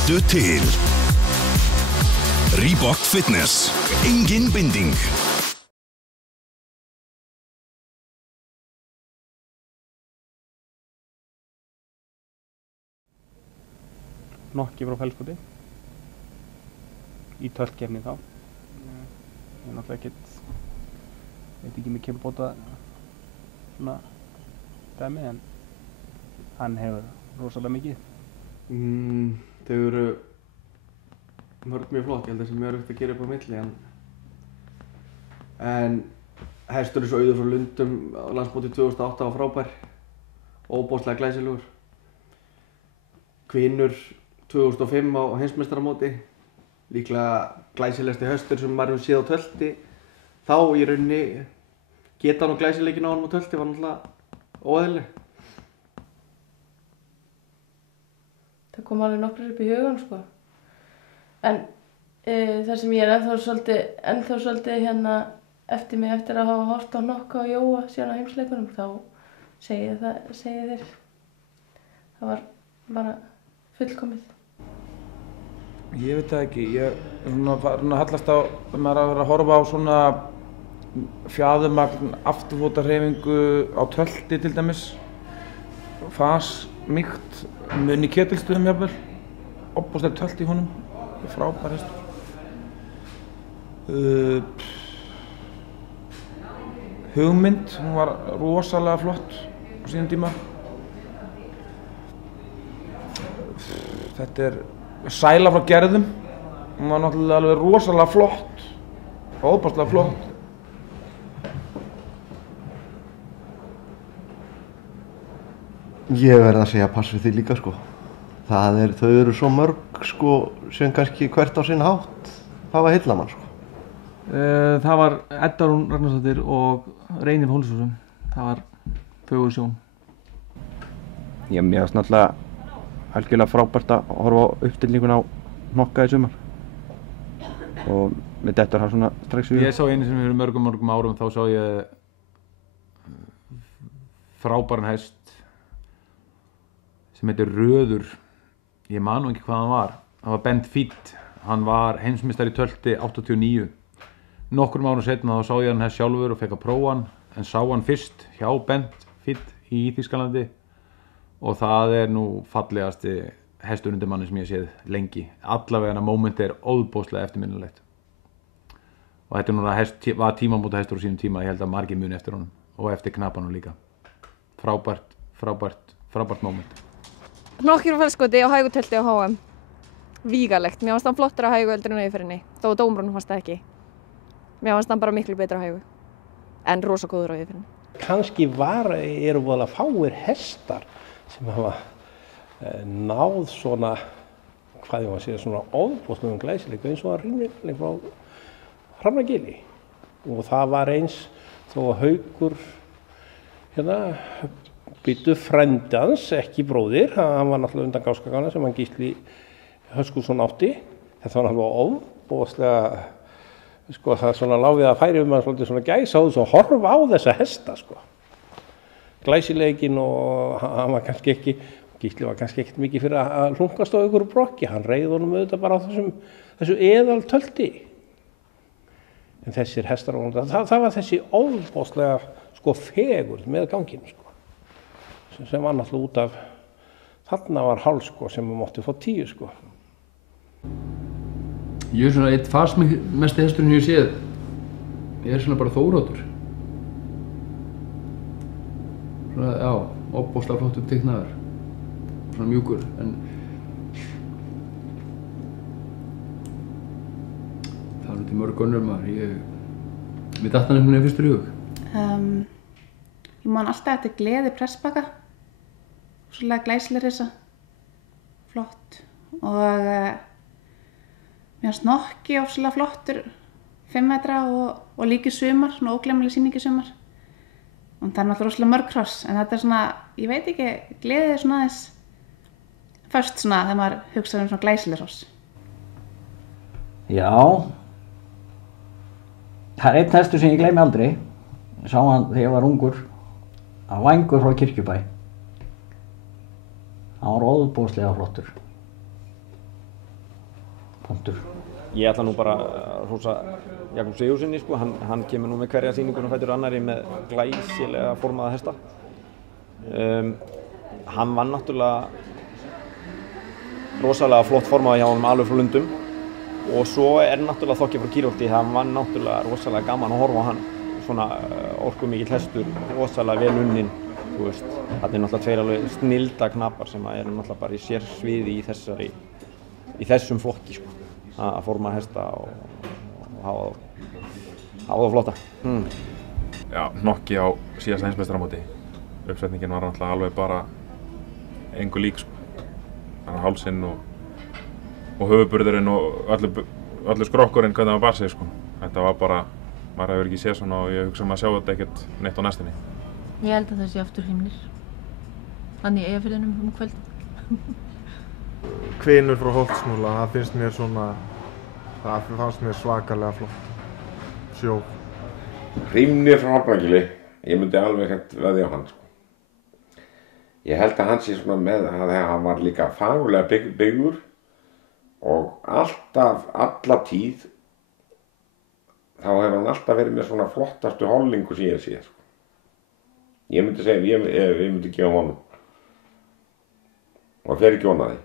Taktu til. Reebok Fitness. Engin binding. Nokki frá Fellskoti í töltkeppni þá. Ég er náttúrulega ekkert, veit ekki með kynbóta svona dæmi, en hann hefur rosalega mikið. Þau eru mörg mjög flott, ég held að það sé mjög erfitt að gera upp á milli, en hestur eins og Auður frá Lundum á landsmóti 2008 var frábær, óbóðslega glæsilegur. Kvinur 2005 á heimsmeistaramóti, líklega glæsilegasti hestur sem maður hefur séð á tölti. Þá í rauninni getan og glæsileikin á honum á tölti var náttúrulega óeðlileg. Það kom alveg nokkrir upp í hugan, sko. En þar sem ég er ennþá svolítið hérna eftir mig eftir að hafa horft á Nokka og Jóa síðan á heimsleikunum, þá segi þeir. Það var bara fullkomið. Ég veit það ekki, ég er svona farin að hallast á, maður er að vera að horfa á svona fjaðurmagn, afturfótarhreyfingu á tölti til dæmis, fasmýkt, mun í ketilstöðum jafnvel, ofboðslega tölt í honum, frábær hestur. Hugmynd, hún var rosalega flott á sínum tíma. Þetta er Sæla frá Gerðum, hún var náttúrulega alveg rosalega flott, óbærslega flott. Ég verð að segja pass við því líka, sko. Þau eru svo mörg, sko, sem kannski hvert á sinn hátt hafa heillað mann, sko. Það var Edda Rún Ragnarsdóttir og Reynir Hólmsson, það var fögur sjón. Mér finnst náttúrulega algjörlega frábært að horfa á uppstillinguna á Nokka í sumar og með þetta er það svona strax við. Ég sá einu sem fyrir mörgum árum, þá sá ég frábæran hest sem heitir Röður, ég man nú ekki hvað hann var, Bent Fít, hann var heimsmeistari í tölti 89. Nokkrum árum seinna þá sá ég hann hest sjálfur og fekk að prófa hann, en sá hann fyrst hjá Bent Fít í Þýskalandi. Og það er nú fallegasti hesturundimanni sem ég séð lengi. Allavega mómenti er óðbóðslega eftirminnilegt. Og þetta var tímamóta hestur á sínum tíma, ég held að margir muni eftir honum. Og eftir knapanum líka. Frábært móment. Nokki frá Fellskoti og hægutölti á HM. Vígalegt. Mér fannst hann flottur á hægu heldur en auðferðinni. Þó dómurunum fannst það ekki. Mér fannst hann bara miklu betur á hægu. En rosa góður á auðferðinni. Kannski eru voðalega fáir hestar sem hafa náð svona, hvað ég var að segja, svona ofboðslegum glæsileik eins og að Rínir frá Hrafnagili. Og það var eins þó að Haukur byttu frændi hans, ekki bróðir, hann var náttúrulega undan gáskakana sem hann Gísli Höskulsson átti. Þetta var náttúrulega ofboðslega, sko, það svona lá við að færi hann svolítið svona gæsáðs og horfa á þessa hesta, sko. Glæsileikin og hann var kannski ekki, Gísli var kannski ekkert mikið fyrir að hlunkast á ykkur brokki, hann reið honum auðvitað bara á þessu eðaltölti. En þessir hestar, það var þessi ofboðslega, sko, fegurð með ganginn, sko, sem var náttúrulega út af, þarna var hálf, sko, sem við mátti fá 10, sko. Ég er svona eitt fasmesti hesturinn ég séð, ég er svona bara Þóroddur. Svona, já, óbóðslega flottur teiknaður, svona mjúkur, en það var til mörg önnur maður, mér datt hann einhvern veginn fyrstur í hug. Ég man alltaf eftir Gleði pressbaka, svolítið glæsileg risa, flott, og mér fannst Nokki ofsalega flottur, 5 metra og líka í sumar, svona ógleymanleg sýning í sumar. Og það er náttúrulega rosalega mörg hross, en þetta er svona, ég veit ekki, Gleði er svona aðeins först svona þegar maður hugsaður svona glæsileg hross. Já, það er einn hestur sem ég gleymi aldrei. Ég sá hann þegar ég var ungur, að Vængur frá Kirkjubæ. Hann var óðbóðslega flottur. punktur. Ég ætla nú bara að hrósa Jakob Sigurðssyni, sko. Hann kemur nú með hverja sýninguna fætur annarri með glæsilega formaða hesta. Hann var náttúrulega rosalega flott formaða hjá honum alveg frá Lundum og svo náttúrulega Þokki frá Kýrholti, það var náttúrulega rosalega gaman að horfa á hann. Svona orkumikill hestur, rosalega vel unninn, þú veist. Þarna náttúrulega tveir alveg snilda knapar sem eru náttúrulega bara í sérsviði í þessum flokki, sko. Að forma hesta og hafa það flotta. Já, Hnokki á síðasta heimsmeistaramóti. Uppsetningin var náttúrulega alveg bara engu lík, sko. Þannig hálsinn og höfuðburðurinn og allur skrokkurinn hvernig það bar sig, sko. Þetta var bara, maður hefur ekki séð svona og ég hugsa maður að sjá þetta ekkert neitt á næstunni. Ég held að það sé aftur himnir. Þannig í Eyjafirðinum kvöldið. Hvinur frá Holtsmúla, það fannst mér svakalega flott sjó. Hrímnir frá Hafnargili, ég myndi alveg hægt veðja á hann, sko. Ég held að hann sé svona með að hann var líka fagurlega byggður og alltaf, alla tíð, þá hefur hann alltaf verið með svona flottastu hollingu sem ég sé, sko. Ég myndi segja, ég myndi gefa honum og fer ekki vonaði.